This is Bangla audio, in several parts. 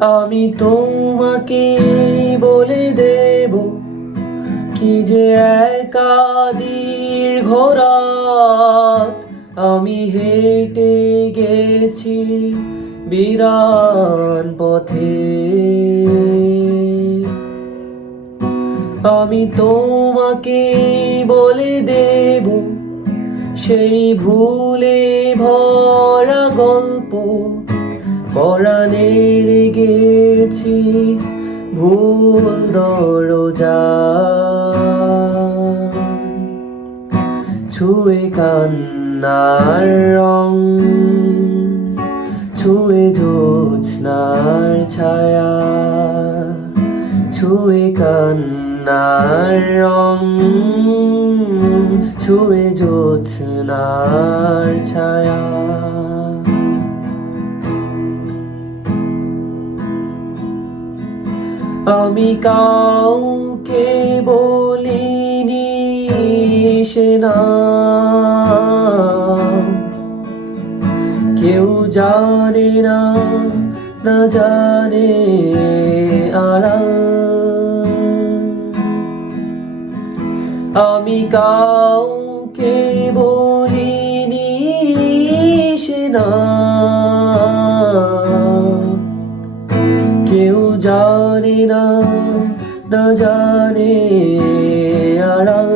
আমি তোমাকে বলে দেব কি যে একা দীর্ঘ রাত আমি হেঁটে গেছি বিরান পথে। আমি তোমাকে বলে দেব সেই ভুলে ভরা গল্প পরাণে গেছি ভুল দরজা। ছুঁয়ে কান্নার রং, ছুঁয়ে জ্যোৎস্নার ছায়া, ছুঁয়ে কান্নার রং, ছুঁয়ে জ্যোৎস্নার ছায়া। আমি কাউকে বলিনি সে নাম, কেউ জানে না, না জানে আড়াল। আমি কাউকে বলিনি সে নাম, কেউ জানে না, না জানে আড়াল।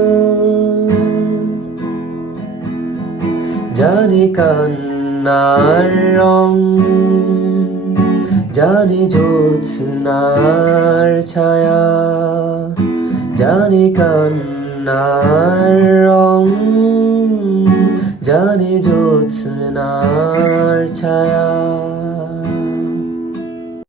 জানে কান্নার রং, জানে জ্যোৎস্নার ছায়া, জানে কান্নার রং, জানে জ্যোৎস্নার ছায়া।